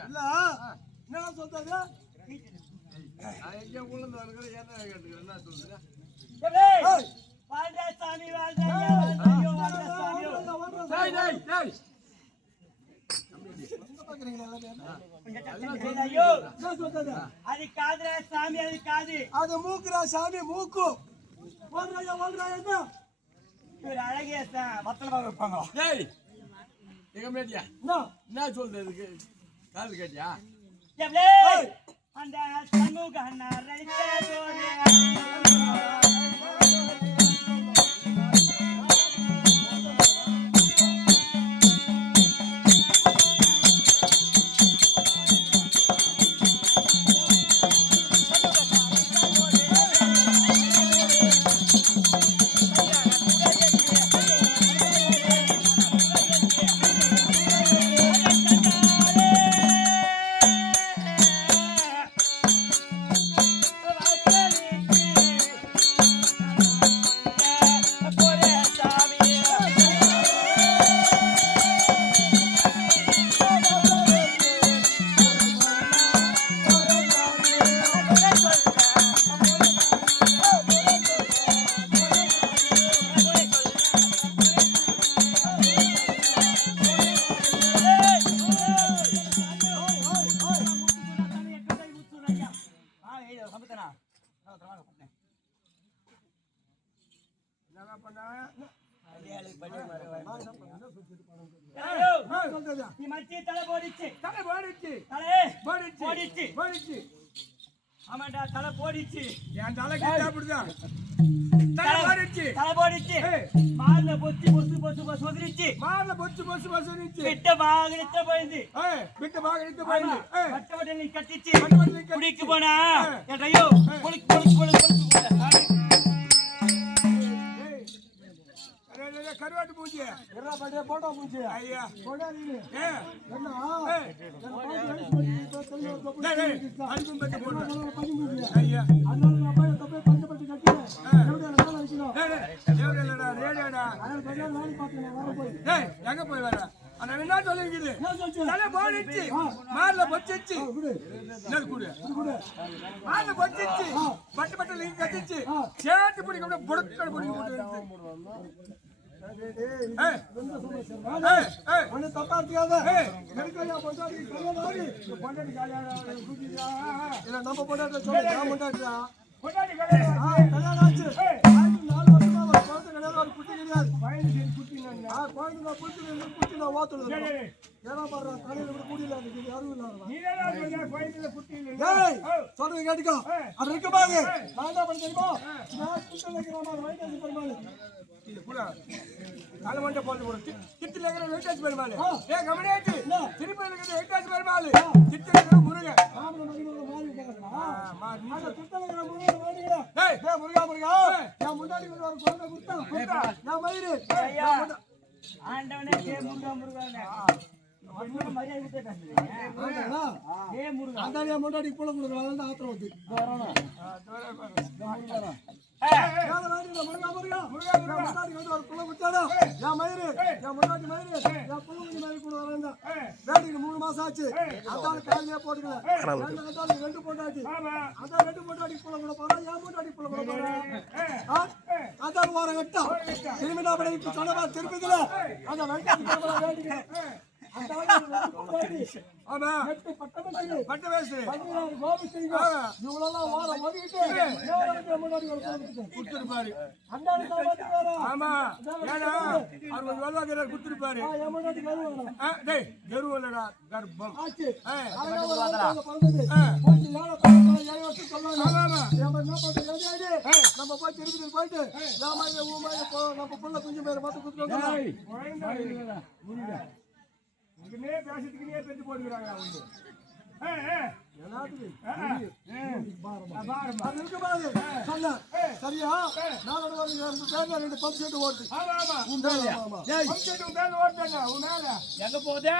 இல்ல என்ன சொல்றது? நான் எங்கேயோ உளுந்து வருகிறேன், என்ன கேட்டுக்கிறேன், என்ன? ஏய், வாழ்க சாமி சத்தம் கேளு, ஐயோ. என்ன சொல்றது? அது காதுடா சாமி அது காது. அது மூக்குரா சாமி மூக்கு. வாழ்றாயா வாழ்றாயா இவர் அழகிய சா- வத்தலமா வைப்பாங்க டேய், எங்க மேட்டியா? என்ன? என்ன சொல்றது காது கேட்டியா? அந்த சண்முக நரைத்த போடிச்சு. போடுச்சு. ஆமாண்டா தலை போடிச்சு. என் தலை கிட்ட அப்படிதான். தலை போடுச்சு. தலை போடிச்சு. மார்ல பொத்தி பொத்து பொத்து பொத்து சொதரிச்சு மார்ல பொச்சு பொச்சு. விட்ட வாகனத்தை போயிருந்து. ஏய், விட்டு நீ கட்டிச்சு. கட்டிச்சு. குடிக்கு போனா. என் ஐயோ பொழுக்கு பொழுக்கு பொழுக்கு பொழுக்கு பண்ற போட்டோ பூச்சி. ஐயா. போடா நீ. ஏய், என்ன. என்ன? பாத்து முடியல. ஐயா. அதனால நான் போய் தொப்பை பஞ்சப்பட்டு கட்டி எப்படி அந்த மேல வைக்கணும் டேய், டேய், எவரு இல்லடா, ரேடியோடா. அதனால கொஞ்ச நாள் நாளைக்கு பார்த்து நான் வர போய் டேய், எங்க போய் வர? அந்த என்ன சொல்லிருக்குது? என்ன சொல்லிச்சு? தலை போடுச்சு, மார்ல பொச்சிச்சு. விடு. நெல் குடு. விடு மார்ல பொச்சிச்சு, பட்டு பட்டு கட்டிச்சு. சேர்த்து பிடிக்க அப்படியே புடுக்கல் பிடிக்க போட்டு நெருக்கையா பொண்டாட்டி ஆகி பொண்டாட்டி கல்யாணம் நம்ம ஆச்சு நாலு வருஷமா ஒரு குழந்தை கிடையாது ஒரு குட்டி கிடையாது வயது சரி குட்டிங்க. ஆ, குழந்தை நான் குட்டி குட்டி நான் ஓத்துறது ஏன்னா பாடுறேன் தலையில கூட கூடியில இருக்குது யாரும் இல்லை. சொல்றது கேட்டுக்கோ அது இருக்க பாரு நான் என்ன பண்ண தெரியுமா நான் குட்டி வைக்கிற மாதிரி வைட்டேஜ் பெருமாள் முன்னாடி முன்னாடி புள்ள கொடுக்குறாங்க ஆத்திரம் வந்து முருகா முருகா முருகா என் முன்னாடி வந்து ஒரு புள்ள கொடுத்தாடா என் மயிறு என் முன்னாடி மயிறு என் புள்ள கொஞ்சம் மயிறு கூட வரேன் வேலைக்கு ஆச்சு அதான் காலையிலே போட்டுக்கல. ரெண்டு பொண்டாட்டி. அதான் ரெண்டு பொண்டாட்டி புள்ள கூட போறேன் என் முன்னாடி புள்ள கூட போறேன் அதான் போற வெட்டம் திரும்பி நான் அப்படி இப்ப சொன்னவா திருப்பதில அந்த வெங்கடேஸ்வர வேண்டிக்கிறேன். குடுத்திருப்பாரு. கர்ப்பம். நம்ம போய் திருப்பதி போயிட்டு நம்ம புள்ள குஞ்சு பேர் பார்த்து குத்துறோம் இங்கனே பேசிட்டுக்கினே பெத்து போட்டுக்கிறாங்க அவங்க. சரியா? ரெண்டு ரெண்டு பம்ப் செட் ஓடுது. எங்க போகுது.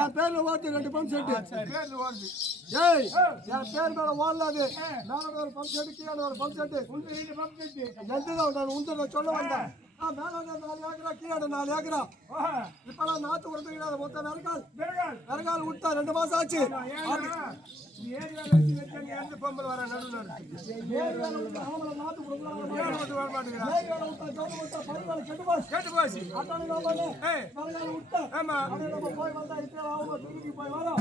என் பேர்ல ஓட்டு ரெண்டு பம்ப் செட் ஓடுது. ஏய் என் பேர் மேல ஓடலாது. மேல ஒரு பம்ப் செட் கீழே ஒரு பம்ப் செட் உங்க வீட்டு பம்ப் செட்டு. எந்த நான் சொல்ல வந்தேன். மேல நாலு ஏக்கரா கீழே நாலு ஏக்கரா. இப்பெல்லாம் நாத்து உரத்துக்கு மொத்தம் விறகால். விறகால். விட்டா ரெண்டு மாசம் ஆச்சு. பொம்பளை வர நடுவுல ஆமா. போய் வந்தா தூக்கி போய் வரோம்